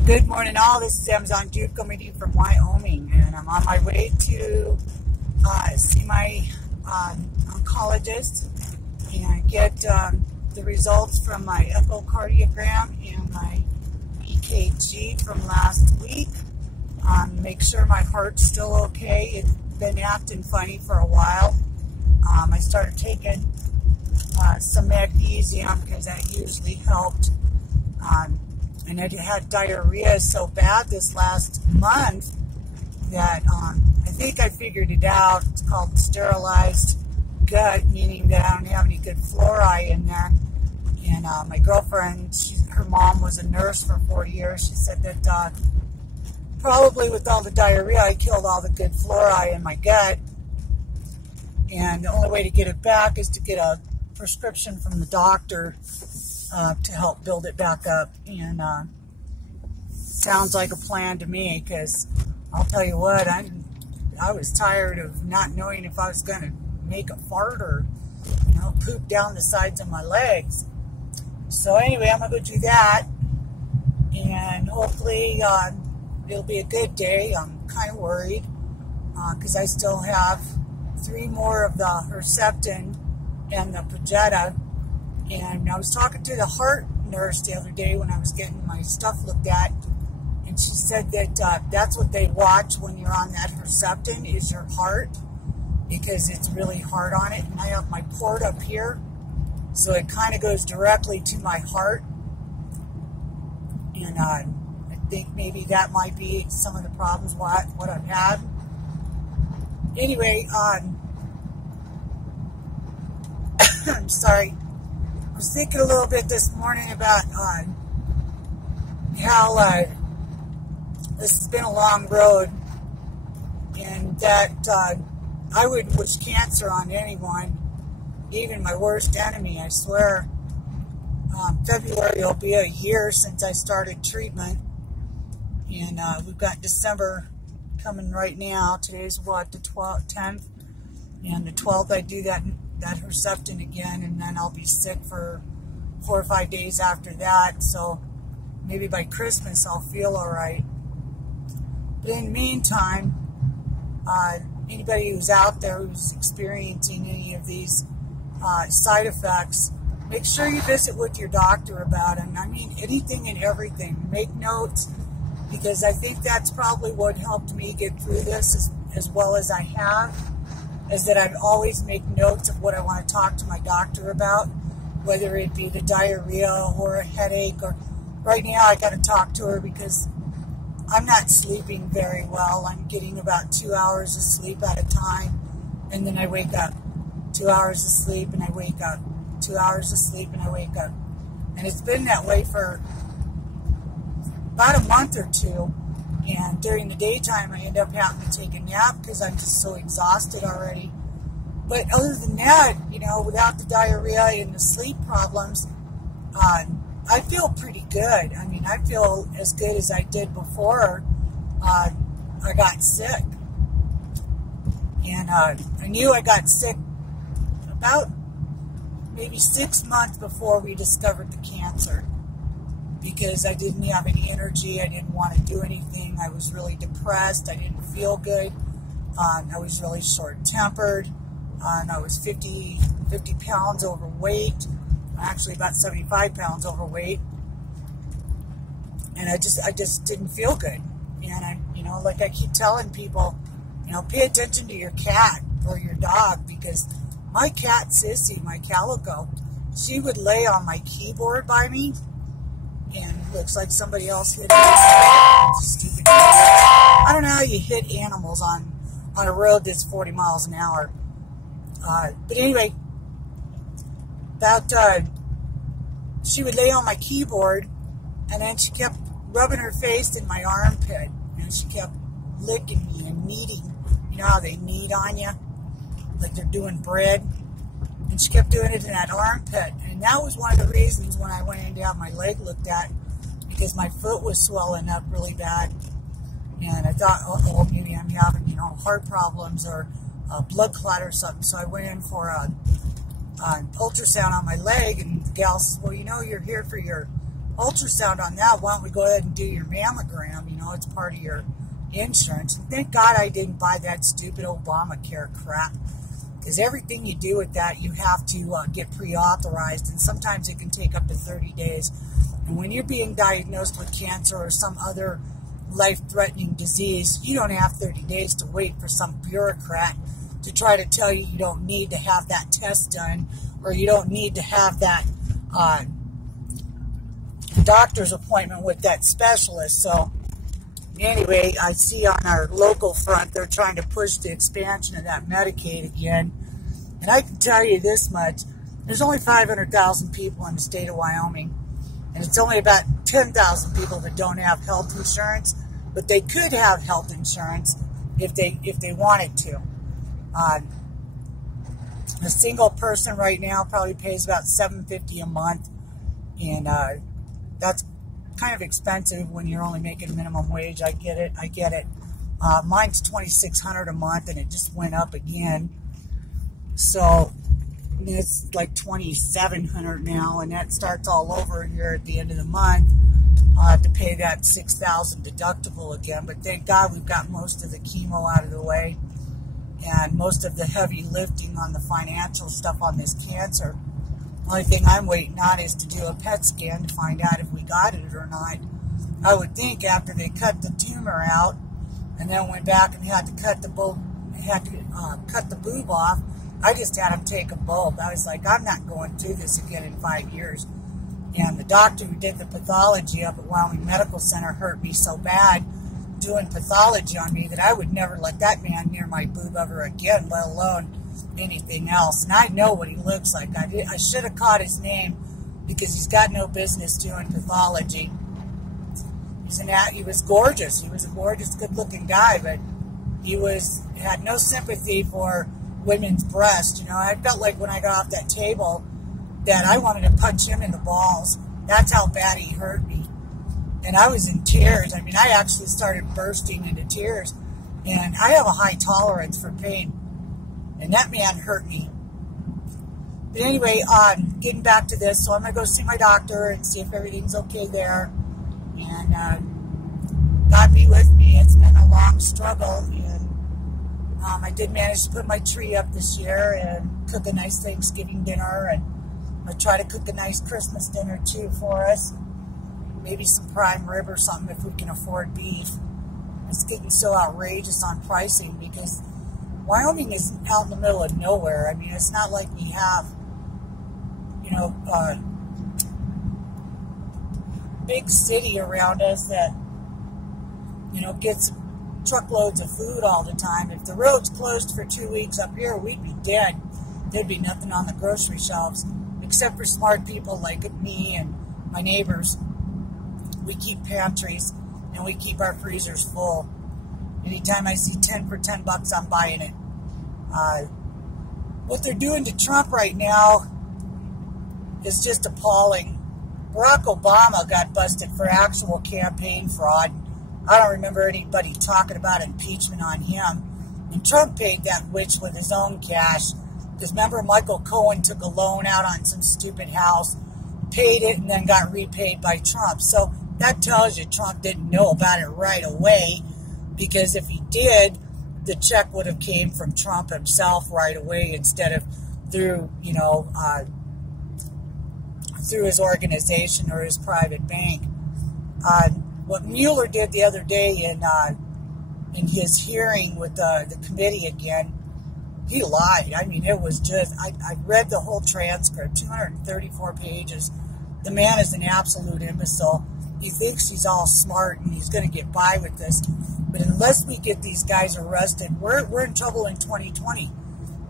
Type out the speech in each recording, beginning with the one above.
Hey, good morning all. This is Amazon Duke coming to you from Wyoming, and I'm on my way to see my oncologist and get the results from my echocardiogram and my EKG from last week. Make sure my heart's still okay. It's been acting funny for a while. I started taking some magnesium because that usually helped. And I had diarrhea so bad this last month that I think I figured it out. It's called sterilized gut, meaning that I don't have any good flori in there. And my girlfriend, her mom was a nurse for 40 years. She said that probably with all the diarrhea, I killed all the good flori in my gut. And the only way to get it back is to get a prescription from the doctor to help build it back up. And sounds like a plan to me, because I'll tell you what, I was tired of not knowing if I was going to make a fart or, poop down the sides of my legs. So anyway, I'm going to go do that, and hopefully it'll be a good day. I'm kind of worried because I still have 3 more of the Herceptin and the Perjeta. And I was talking to the heart nurse the other day when I was getting my stuff looked at, and she said that that's what they watch when you're on that Herceptin is your heart, because it's really hard on it. And I have my port up here, so it kind of goes directly to my heart. And I think maybe that might be some of the problems what I've had. Anyway, I'm sorry. I was thinking a little bit this morning about how this has been a long road, and that I wouldn't wish cancer on anyone, even my worst enemy. I swear, February will be a year since I started treatment, and we've got December coming right now. Today's what, the 10th, and the 12th I do that Herceptin again, and then I'll be sick for 4 or 5 days after that. So maybe by Christmas I'll feel all right. But in the meantime, anybody who's out there who's experiencing any of these side effects, make sure you visit with your doctor about them. I mean, anything and everything. Make notes, because I think that's probably what helped me get through this as well as I have, is that I always make notes of what I want to talk to my doctor about, whether it be the diarrhea or a headache. Or right now I got to talk to her because I'm not sleeping very well. I'm getting about 2 hours of sleep at a time, and then I wake up. 2 hours of sleep and I wake up. 2 hours of sleep and I wake up. And it's been that way for about a month or two. And during the daytime, I end up having to take a nap because I'm just so exhausted already. But other than that, without the diarrhea and the sleep problems, I feel pretty good. I mean, I feel as good as I did before I got sick. And I knew I got sick about maybe 6 months before we discovered the cancer, because I didn't have any energy. I didn't want to do anything. I was really depressed. I didn't feel good. I was really short-tempered. I was 50 pounds overweight. Actually, about 75 pounds overweight. And I just didn't feel good. And like I keep telling people, pay attention to your cat or your dog, because my cat Sissy, my calico, she would lay on my keyboard by me, and it looks like somebody else hit it. Stupid. I don't know how you hit animals on a road that's 40 miles an hour. But anyway, she would lay on my keyboard, and then she kept rubbing her face in my armpit, and she kept licking me and kneading. You know how they knead on you, like they're doing bread? And she kept doing it in that armpit. And that was one of the reasons when I went in to have my leg looked at, because my foot was swelling up really bad. And I thought, oh, maybe I'm having, heart problems or blood clot or something. So I went in for an ultrasound on my leg, and the gal says, well, you're here for your ultrasound on that. Why don't we go ahead and do your mammogram? You know, it's part of your insurance. And thank God I didn't buy that stupid Obamacare crap, because everything you do with that, you have to get pre-authorized, and sometimes it can take up to 30 days. And when you're being diagnosed with cancer or some other life-threatening disease, you don't have 30 days to wait for some bureaucrat to try to tell you you don't need to have that test done, or you don't need to have that doctor's appointment with that specialist. So anyway, I see on our local front, they're trying to push the expansion of that Medicaid again. And I can tell you this much, there's only 500,000 people in the state of Wyoming, and it's only about 10,000 people that don't have health insurance, but they could have health insurance if they wanted to. A single person right now probably pays about $750 a month, and that's kind of expensive when you're only making minimum wage. I get it. Mine's $2,600 a month, and it just went up again. So it's like $2,700 now, and that starts all over here at the end of the month to pay that $6,000 deductible again. But thank God we've got most of the chemo out of the way and most of the heavy lifting on the financial stuff on this cancer. The only thing I'm waiting on is to do a PET scan to find out if we got it or not. I would think after they cut the tumor out and then went back and had to cut the boob off, I just had them take a bulb. I was like, I'm not going through this again in 5 years. And the doctor who did the pathology up at Wyoming Medical Center hurt me so bad doing pathology on me that I would never let that man near my boob ever again, let alone anything else. And I know what he looks like. I should have caught his name, because he's got no business doing pathology. He was gorgeous. He was a gorgeous, good-looking guy, but he had no sympathy for women's breasts. You know, I felt like when I got off that table that I wanted to punch him in the balls. That's how bad he hurt me. And I was in tears. I mean, I actually started bursting into tears. And I have a high tolerance for pain. And that man hurt me. But anyway, getting back to this, so I'm going to go see my doctor and see if everything's okay there. And God be with me. It's been a long struggle. And I did manage to put my tree up this year and cook a nice Thanksgiving dinner. And I'll try to cook a nice Christmas dinner, too, for us. Maybe some prime rib or something if we can afford beef. It's getting so outrageous on pricing because Wyoming is out in the middle of nowhere. I mean, it's not like we have, you know, big city around us that, you know, gets truckloads of food all the time. If the road's closed for 2 weeks up here, we'd be dead. There'd be nothing on the grocery shelves, except for smart people like me and my neighbors. We keep pantries, and we keep our freezers full. Anytime I see 10 for $10, I'm buying it. What they're doing to Trump right now is just appalling. Barack Obama got busted for actual campaign fraud. I don't remember anybody talking about impeachment on him. And Trump paid that witch with his own cash. Because remember, Michael Cohen took a loan out on some stupid house, paid it, and then got repaid by Trump. So that tells you Trump didn't know about it right away, because if he did, the check would have came from Trump himself right away instead of through, you know, through his organization or his private bank. What Mueller did the other day in his hearing with the committee again, he lied. I mean, it was just, I read the whole transcript, 234 pages. The man is an absolute imbecile. He thinks he's all smart and he's going to get by with this. But unless we get these guys arrested, we're in trouble in 2020.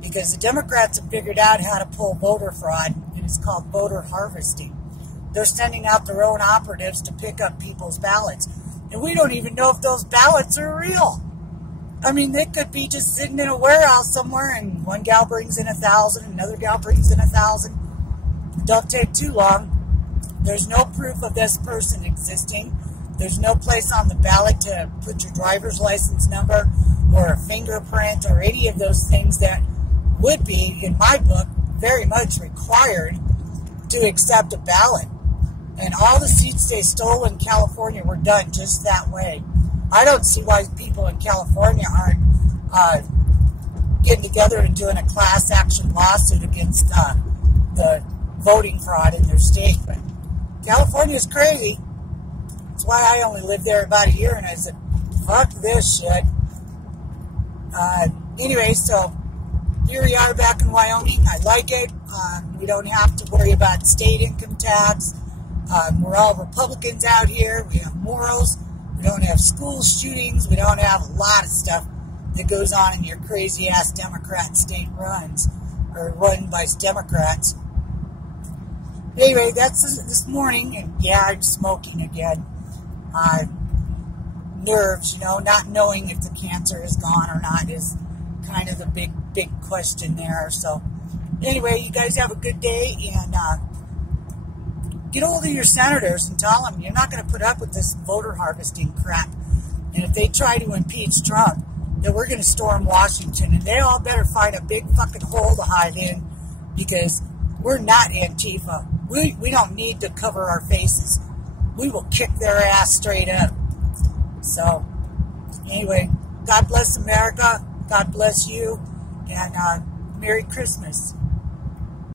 Because the Democrats have figured out how to pull voter fraud, and it's called voter harvesting. They're sending out their own operatives to pick up people's ballots. And we don't even know if those ballots are real. I mean, they could be just sitting in a warehouse somewhere, and one gal brings in 1,000, another gal brings in 1,000. It don't take too long. There's no proof of this person existing. There's no place on the ballot to put your driver's license number or a fingerprint or any of those things that would be, in my book, very much required to accept a ballot. And all the seats they stole in California were done just that way. I don't see why people in California aren't getting together and doing a class action lawsuit against the voting fraud in their state. But California's crazy. That's why I only lived there about a year, and I said, fuck this shit. Anyway, so here we are back in Wyoming. I like it. We don't have to worry about state income tax. We're all Republicans out here. We have morals. We don't have school shootings. We don't have a lot of stuff that goes on in your crazy-ass Democrat state runs, or run by Democrats. Anyway, that's this morning, and yeah, I'm smoking again. Nerves, you know, not knowing if the cancer is gone or not is kind of the big question there. So anyway, you guys have a good day, and get hold of your senators and tell them you're not going to put up with this voter harvesting crap. And if they try to impeach Trump, then we're going to storm Washington, and they all better find a big fucking hole to hide in, because we're not Antifa. We don't need to cover our faces. We will kick their ass straight up. So, anyway, God bless America. God bless you. And Merry Christmas.